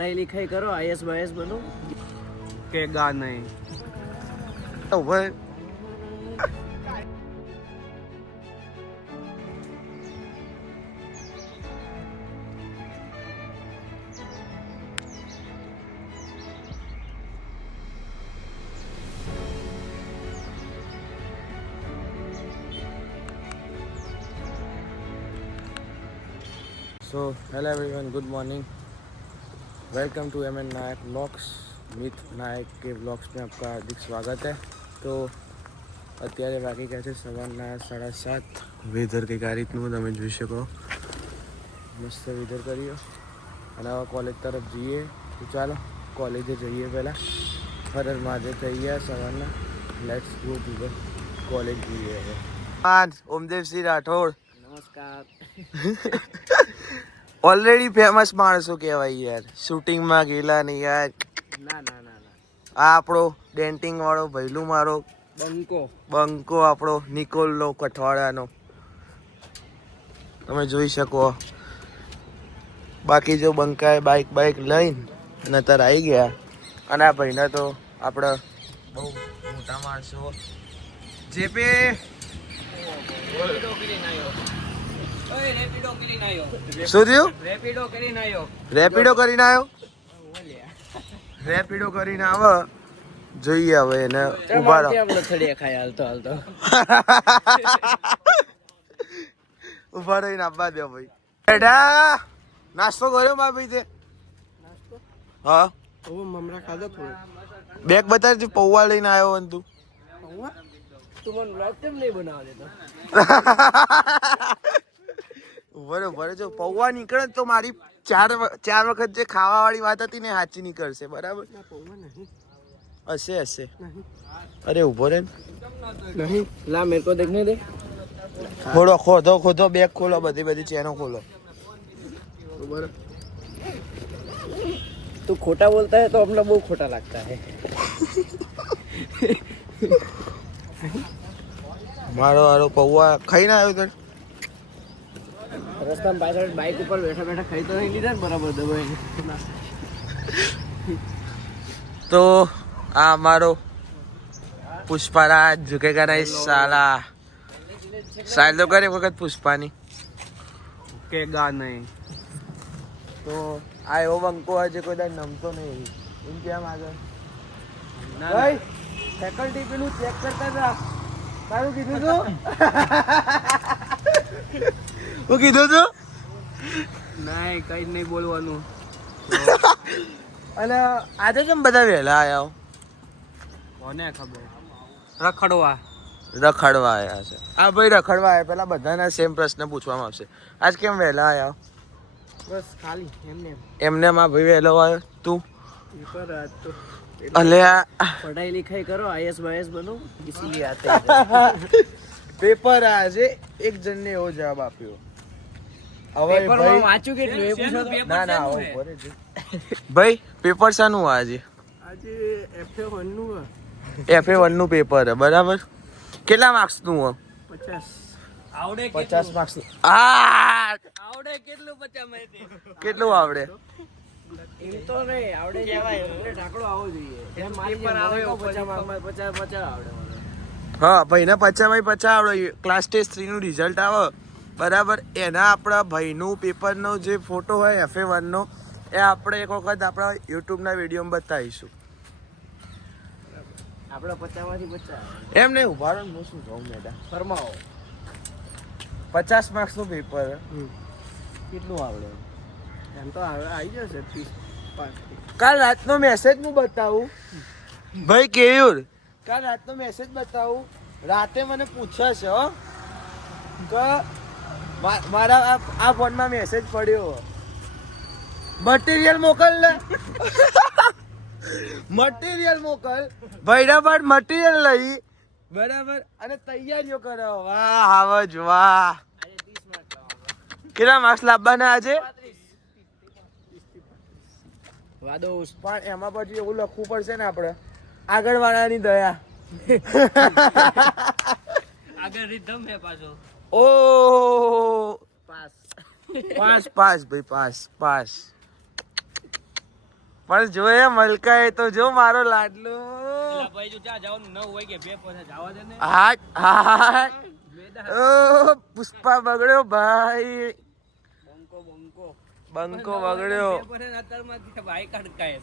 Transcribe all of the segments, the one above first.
पढ़ाई लिखाई करो आई एस वाई एस बनो के गा नहीं तो वह So, hello everyone, good morning. welcome to M N Nayak blogs Mit Nayak કે બ્લોગ્સમાં આપકા હાર્દિક સ્વાગત है તો અત્યારે વાગી ગયા છે સવારના સાડા સાત વેધર કંઈક આ રીતનું તમે જોઈ શકો મસ્ત વેધર કર્યો અને હવે કોલેજ તરફ જઈએ તો ચાલો કોલેજે જઈએ પહેલાં હરર મહાદેવ થઈ ગયા સવારના let's go to the college જઈએ હવે પાંચ ઓમદેવસિંહ રાઠોડ नमस्कार ઓલરેડી ફેમસ માણસો કહેવાય યાર. શૂટિંગમાં ગયેલા ને યાર. ના ના ના આ આપણો ડેન્ટિંગ વાળો ભૈલું મારો. બંકો. બંકો આપણો નિકોલનો કઠવાડાનો. તમે જોઈ શકો. બાકી જો બંકાએ બાઇક બાઇક લઈને નતર આવી ગયા. અને આ ભાઈને તો આપણે બહુ મોટા માણસો. આવ્યો ઓય રેપિડો કરીને આવ્યો શું થયું? રેપિડો કરીને આવ્યો રેપિડો કરીને આવ્યો રેપિડો કરીને આવે. જોઈએ હવે એને ઊભા રહો આપણે થડિયા ખાય હાલતો હાલતો. ઊભા રહીને આપવા દો ભાઈ. બેટા નાસ્તો કર્યો મા ભાઈ તે હા. હું મમરા ખાધો થોડો. બેગ બતાવજે પૌવા લઈને આવ્યો અને ને તું તું મને બ્લોગ કેમ નહીં બનાવ દેતો? ઉભરે ઉભરે. જો પૌવા નીકળે તો મારી ચાર ચાર વખત જે ખાવા વાળી વાત હતી ને સાચી નીકળશે બરાબર? હશે હશે. અરે ઊભો રે નહીં. લા મેરે કો દેખને દે. ખોલો ખોધો ખોદો બેગ ખોલો બધી બધી ચેનો ખોલો. બરાબર તું ખોટા બોલતા હે તો અમને બહુ ખોટા લાગતા હે. મારો આરો પૌવા ખાઈ ખાઈને આવ્યો તને રસ્તામાં પાછળ બાઇક ઉપર બેઠા બેઠા ખાઈ તો નહીં લીધા ને બરાબર દબાઈ તો આ અમારો પુષ્પારાજ ઝુકેગા નહીં સાલા તો કરે વખત પુષ્પાની. કે ગા નહીં. તો આ એવો બંકો હજે કોઈ દાડ નમતો નહીં. એમ કેમ આગળ. ફેકલ્ટી પેલું ચેક કરતા હતા. તારું કીધું તું? હું કીધું તું? ના કઈ નહીં બોલવાનું. અને આજે કેમ બધા વહેલા આવ્યા કોને ખબર? રખડવા. રખડવા આવ્યા છે. આ ભાઈ રખડવા આવ્યા પેલા બધાના સેમ પ્રશ્ન પૂછવામાં આવશે. આજ કેમ વહેલા આવ્યા બસ ખાલી એમને. એમને માં ભાઈ વહેલો આવ્યો? તું? પેપર હતો અલ્યા પઢાઈ લિખાઈ કરો આઈએસ બાઈએસ બનો ઇસીલી આતે પેપર આજે એક જણને એવો જવાબ આપ્યો. વાંચ્યું કેટલું? એ પૂછો ના ના. ભાઈ પેપર શાનું આજે? આજે એફએ વનનું એફએ વનનું પેપર બરાબર? કેટલા માર્ક્સનું હે પચાસ. આવડે પચાસ માર્ક્સ આ આવડે કેટલું પચાસ માહિતી? કેટલું આવડે? તો નહીં આવડે કહેવાય? એટલે આવો જોઈએ. એમ પચાસ માર્કમાં પચાસ પચાસ આવડે. હા ભાઈને પચાસમાં પચાસ આવડે. ક્લાસ ટેસ્ટ થ્રીનું રિઝલ્ટ આવે. બરાબર? એના આપણા ભાઈનું પેપરનો જે ફોટો હોય એફએ વનનો એ આપણે એક વખત આપણા યુટ્યુબના વિડીયોમાં બતાવીશું. આપણે પચાસમાંથી પચાસ. એમ નહીં ઊભા રહો હું શું કહું મેડમ? ફરમાવો. પચાસ માર્ક્સનું પેપર કેટલું આવડે? એમ તો આવે જશે ત્રીસ કાલ રાતનો મેસેજ હું બતાવું? ભાઈ કેયુર કાલ રાતનો મેસેજ બતાવું? રાતે મને પૂછે છે હો. કે મારા આ- ફોનમાં મેસેજ પડ્યો. મટીરિયલ મોકલ ને. મટીરિયલ મોકલ. પણ મટીરિયલ લઈ. બરાબર. અને તૈયારીઓ કરો. વાહ હાવજ વાહ. કેટલા માર્ક્સ લાવવાના આજે? વાદો પણ એમાં પછી એવું લખવું પડશે ને આપણે આગળ વાળાની દયા. આગળ રીધમ હે પાછો. ઓ! પાસ. પાસ પાસ ભાઈ પાસ પાસ. પણ જો એ મલકાય તો જો મારો લાડલો. ભાઈ જો ત્યાં જવાનું નવ હોય કે બે પછી જવા દે ને. હા હા ઓ પુષ્પા બગડ્યો ભાઈ. બંકો બંકો. બંકો બગડ્યો. ભાઈ કડકાય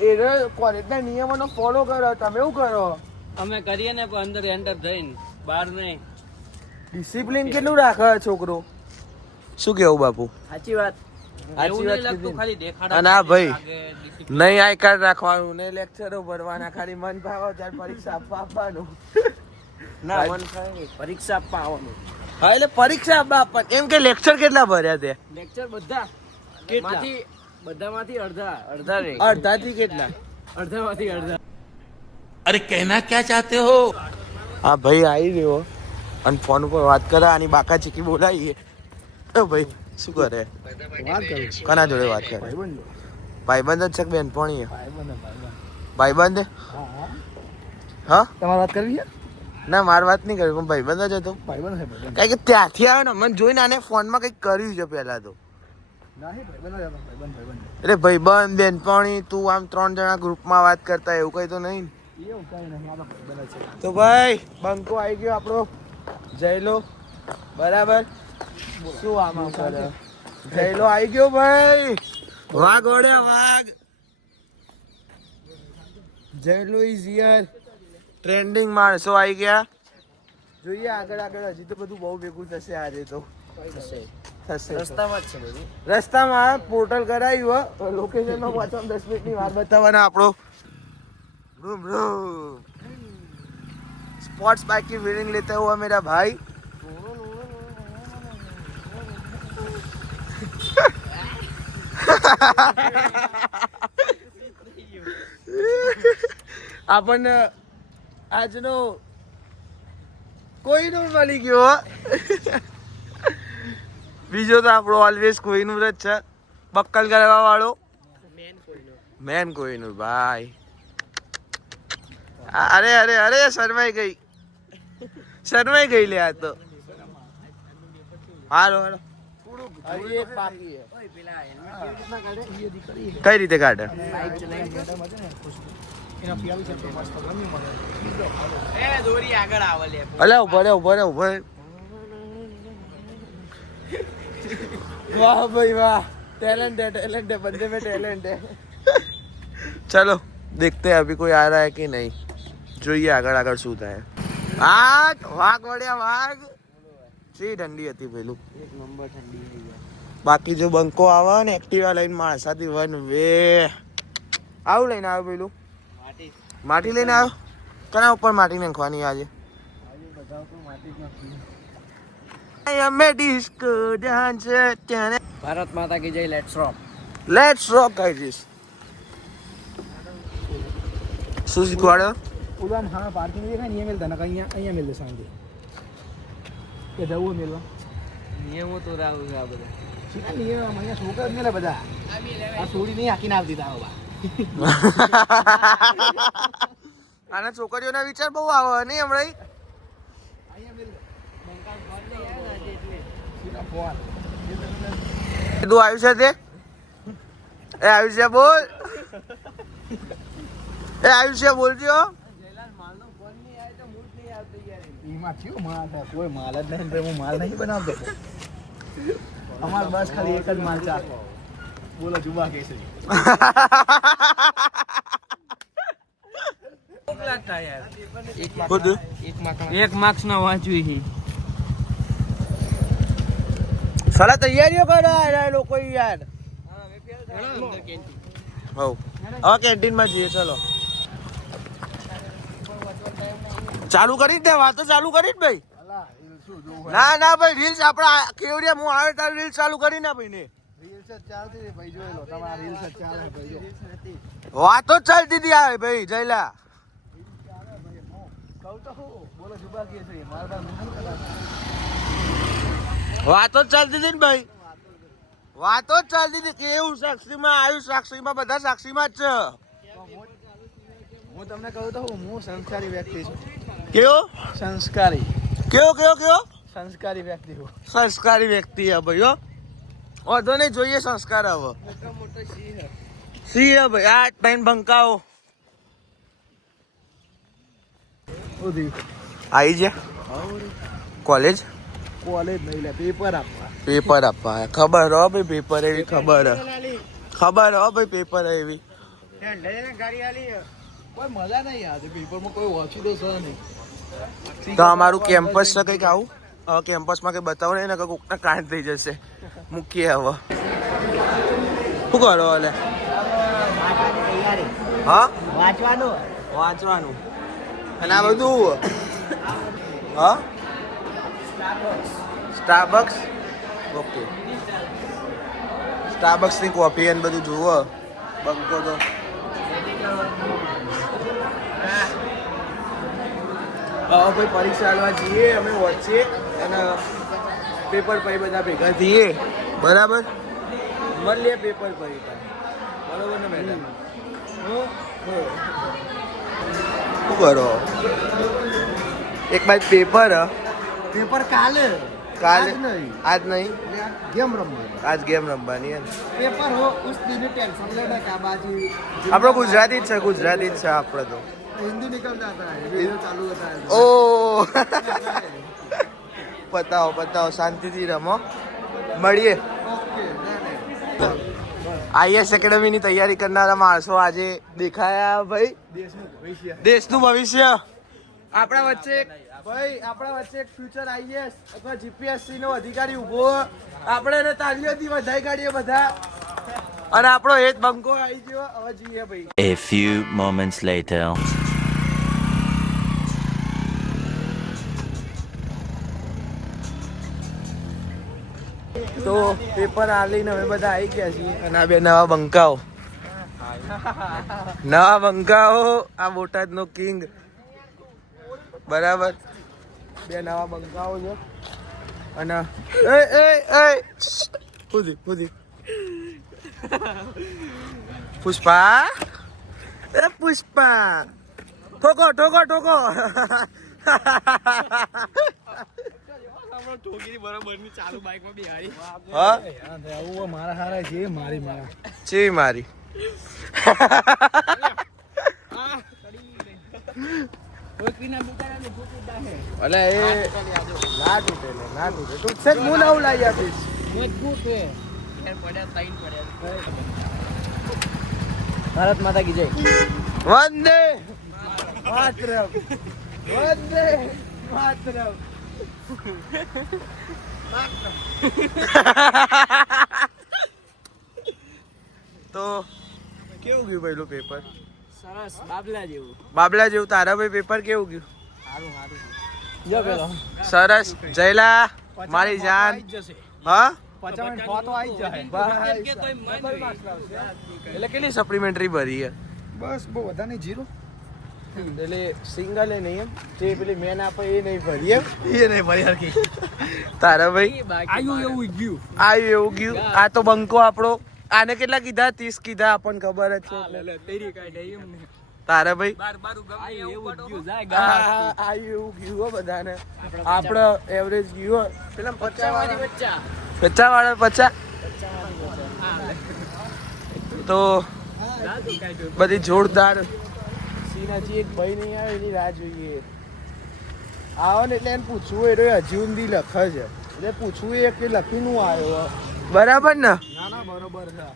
એ કોલેજના નિયમોનો ફોલો કરો તમે એવું કરો. અમે કરીએ ને પણ અંદર એન્ટર થઈને. બહાર નહીં. ડિસિપ્લિન કેટલું રાખે છોકરો? શું કેવું બાપુ? સાચી વાત. સાચી એવું વાત નહીં લાગતું કીધી. ખાલી દેખાડા અને આ ભાઈ નહીં આઈ કાર્ડ રાખવાનું ને લેક્ચરો ભરવાના ખાલી મન ભાવો ત્યારે પરીક્ષા આપવા આપવાનું. ના મન થાય પરીક્ષા આપવા આવવાનું. હા એટલે પરીક્ષા આપવા આપવાની. એમ કે લેક્ચર કેટલા ભર્યા તે? લેક્ચર બધા. બધામાંથી અડધા અડધા રે અડધાથી કેટલા? અડધામાંથી અડધા. હા? ભાઈ આવી ગયો. અને ફોન ઉપર વાત કરે આની બાકા ચીકી બોલાવીએ. તો ભાઈ શું કરે? કોના જોડે વાત કરે? ભાઈબંધો. જ છે કે બેનપણી ભાઈબંધ હા હા. હા? તમારે વાત કરવી છે? ના માર વાત નહીં કરવી પણ ભાઈબંધ જ હતો. કારણ કે ત્યાંથી આવ્યો ને મને જોઈને આને ફોનમાં કંઈક કર્યું છે પહેલાં તો. એટલે ભાઈબંધ બેનપણી તું આમ ત્રણ જણા ગ્રુપમાં વાત કરતા એવું કંઈ તો નહીં આ તો ભાઈ બંકો આવી ગયો આપણો. જયલો બરાબર. શું આમાં કરે? જયલો આવી ગયો ભાઈ. વાઘ ઓડે વાઘ. જયલો ઇઝ હિયર. ટ્રેન્ડિંગ માણસો આવી ગયા. જોઈએ આગળ આગળ. હજી તો બધું બહુ ભેગું થશે આજે તો. થશે. થશે. રસ્તામાં પોર્ટલ કરાયું લોકેશન રસ્તામાં પાછો દસ લોકેશનમાં ની દસ મિનિટની વાર બતાવવાના આપણો. રૂમ રૂમ स्पोर्ट्स बाइक की फीलिंग लेते हुआ मेरा भाई આપણને આજનો કોઈનો મળી ગયો હો. બીજો તો આપણો ઓલવેઝ કોઈનું જ છે બક્કલ કરવા વાળો મેન કોઈનો મેન કોઈનું ભાઈ અરે અરે અરે શરમાઈ ગઈ શરમાઈ ગઈ લે આ તો હાલો હાલો હજી એક બાકી છે ઓય પેલા helmet કેવી રીતના કાઢે? કઈ રીતે કાઢે બાઈક ચલાવીને એના પિયાવી છે તો મસ્ત બન્યું મને એ દોરી આગળ આવે લે અલે ઉભો રે ઉભો રે ઉભો રે वाह भाई वाह टैलेंट है टैलेंट है बंदे में टैलेंट है ચલો દેખતે हैं अभी कोई आ रहा है कि नहीं જોઈએ આગળ આગળ શું થાય. આગ વાઘ વળ્યા વાઘ સી ઠંડી હતી પેલું. એક નંબર ઠંડી બાકી જો બંકો આવે ને એક્ટિવા લઈને માણસાથી વન વે. આવું લઈને આવ્યો પેલું. માટી. માટી લઈને આવ્યો કના ઉપર માટી નાખવાની આજે? અમે ડિસ્કો ડાન્સ ત્યારે ભારત માતા કી જય let's rock let's rock guys શું શીખવાડ્યો? ઉલામ હા પાર્કિંગ દેખાય ને અહીંયા મેલતા નકા અહીંયા અહીંયા મેલ દે સાંજે કે જવું મેલવા નિયમો તો છે આ બધા શીખા નિયમ અહીંયા છોકરા જ મેલે બધા આ સોડી નહીં હાકીને આવતી તા બાબા આના છોકરીઓના વિચાર બહુ આવે નહીં હમણાં તું આવ્યું છે તે એ આવ્યું છે બોલ એ આવ્યું છે બોલજો એમાં માલ છે કોઈ માલ જ નહીં ભાઈ હું માલ નહીં બનાવતો. અમાર બસ ખાલી એક જ માલ ચાલે. બોલો જુબા એક માર્ક્સ ના. વાંચવી હી સાલા તૈયારીઓ કરો લોકો યાર. હા હવે. કેન્ટીનમાં જઈએ ચલો. ચાલુ કરી દે, વાતો ચાલુ કરી ભાઈ. ના ના ભાઈ રીલ્સ આપણા કેવડિયા, હું આવે તારે રીલ્સ ચાલુ કરી ના ભાઈ ને વાતો જ ચાલતી હતી આવે ભાઈ, જયલા. વાતો જ ચાલતી હતી ને ભાઈ. વાતો જ ચાલતી હતી કેવું સાક્ષીમાં આવ્યું સાક્ષીમાં, બધા સાક્ષીમાં જ છે. હું તમને કહું તો હું સંસ્કારી વ્યક્તિ છું. કેવો? સંસ્કારી. કેવો કેવો કેવો? સંસ્કારી વ્યક્તિ સંસ્કારી વ્યક્તિ હે ભાઈ હો. વાંધો નહીં જોઈએ સંસ્કાર હવે. સિંહ હે. ભાઈ આ ટાઈમ બંકાઓ. આવી ગયા કોલેજ? કોલેજ નહીં લે પેપર આપવા. પેપર આપવા ખબર હો ભાઈ પેપર એવી ખબર ખબર હો ભાઈ પેપર એવી. ગાડી આલી કોઈ મજા નહીં આજે પેપરમાં કોઈ વાંચી દે સર નહીં. તો અમારું કેમ્પસ છે કંઈક આવું. હવે કેમ્પસમાં કંઈ બતાવો નહીં ને કે કોકના કાંડ થઈ જશે. મૂકીએ હવે. શું કરો એટલે હા? વાંચવાનું. વાંચવાનું અને આ બધું? હા? સ્ટારબક્સ ઓકે સ્ટારબક્સની કોફી અને બધું જુઓ. બંકો તો. ભાઈ પરીક્ષા આલવા જઈએ અમે વચ્ચે અને પેપર ભાઈ બધા ભેગા થઈએ. બરાબર? મળીએ પેપર ભાઈ બરાબર ને મેડમ? શું કરો? એક બાજુ પેપર પેપર કાલે. કાલે? આજ નહીં. આજ નહીં? ગેમ રમવાની. આજ ગેમ રમવાની પેપર હો ઉસ દિન ટેન્શન લેને કા બાજી આપણો ગુજરાતી જ છે ગુજરાતી જ છે આપણે તો. हिंदी निकल जाता है वीडियो चालू होता है ઓ પતાવો પતાવો શાંતિથી રમો મળીએ ओके આઈએસ એકેડમીની તૈયારી કરનારા માણસો આજે દેખાયા ભાઈ દેશનું ભવિષ્ય દેશનું ભવિષ્ય આપણા વચ્ચે એક ભાઈ આપણા વચ્ચે એક ફ્યુચર આઈએસ અથવા જીપીએસસી નો અધિકારી ઉભો આપણે એને તાલીઓથી વધાઈ કાઢીએ બધા અને આપણો હેત બંકો આવી ગયો હવે જઈએ ભાઈ A few moments later. તો પેપર આલીને અમે બધા આવી ગયા છીએ. અને આ બે નવા બંકાઓ. નવા બંકાઓ, આ બોટાદનો કિંગ. બરાબર. બે નવા બંકાઓ છે. અને એ એ એ. કુદી કુદી પુષ્પા. એ પુષ્પા. ઠોકો ઠોકો ઠોકો. હા મારા હારા છે મારી મારા ચેવી મારી? અલે એ ના તૂટે ના તૂટે તૂટશે હું નવું લાવી આપીશ મજબૂત ભારત માતા કી જય. વંદે! માતરમ વંદે માતરમ તો કેવું ગયું પહેલું પેપર સરસ બાબલા જેવું. બાબલા જેવું તારા ભાઈ પેપર કેવું ગયું? સારું સારું. સરસ. જયલા મારી જાન. હા? એટલે કેટલી સપ્લિમેન્ટરી ભરી છે? બસ બહુ વધારે જીરો એટલે સિંગલ નહીં એમ. જે પેલી મેન આપે એ નહીં ભરી એમ. એ નહીં ભાઈ હરકી તારા ભાઈ? આયુ એવું ગયું. એવું ગયું? આ તો બંકો આપણો. આને કેટલા કીધા? ત્રીસ કીધા આપણને ખબર જ છે. તેરી ભાઈ? બાર એવું ગયું બધાને. આપણે એવરેજ ગયું. પેલા પચાસ વાળી પચાસ વાળા પચાસ તો બધી જોરદાર સીન હજી એક ભાઈ નહીં આવે એની રાહ જોઈએ. આવો ને એટલે એને પૂછવું એટલે હજી ઊંધી લખે છે. એટલે પૂછવું એ કે લખીનું આવ્યો બરાબર ને? ના ના બરોબર છે.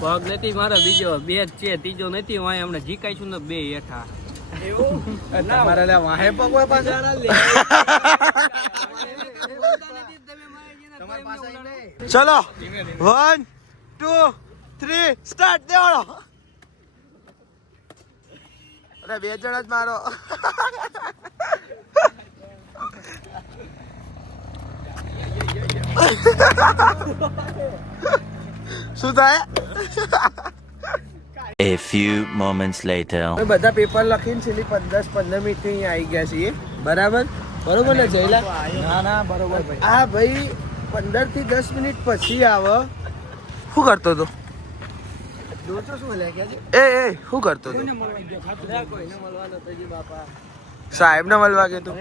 પગ નથી મારો બીજો બે જ છે ત્રીજો નથી હું હમણાં જીકાઈ ને બે હેઠા. ચલો વન ટુ થ્રી સ્ટાર્ટ દેવાળો. અરે બે જણ જ મારો. શું થાય? A few moments later. અમે બધા પેપર લખીને છેલ્લી દસ પંદર મિનિટ અહીં આવી ગયા છીએ. બરાબર? બરોબર ને જયલા? ના ના બરોબર. ભાઈ આ ભાઈ પંદરથી દસ મિનિટ પછી આવે. શું કરતો હતો? શું એ એ શું કરતો હતો? સાહેબ ને મળવા ગયો તો?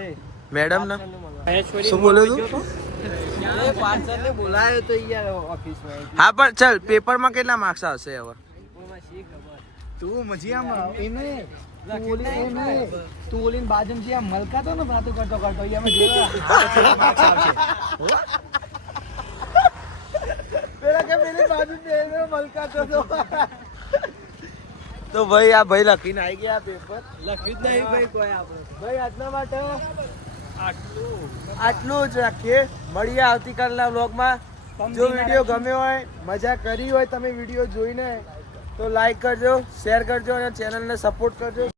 મેડમ ને? શું બોલ્યો તું? પાર્સલ બોલાયો તો હા પણ ચાલ પેપરમાં કેટલા માર્ક્સ આવશે હવે? ખબર? તું મજી આમ એને તું ઓલી એને તું ઓલી બાજુ જે આમ મલકાતો ને વાતો કરતો કરતો એ અમે પેલા કે પેલી બાજુ બેને મલકાતો તો તો ભાઈ આ ભાઈ લખીને આવી ગયા પેપર લખી જ નહીં ભાઈ કોઈ આપણે. ભાઈ આજના માટે? આટલું. જ રાખીએ. મળીએ આવતીકાલના વ્લોગમાં. જો વીડિયો ગમ્યો હોય મજા કરી હોય તમે વીડિયો જોઈને તો લાઈક કરજો શેર કરજો અને ચેનલને સપોર્ટ કરજો.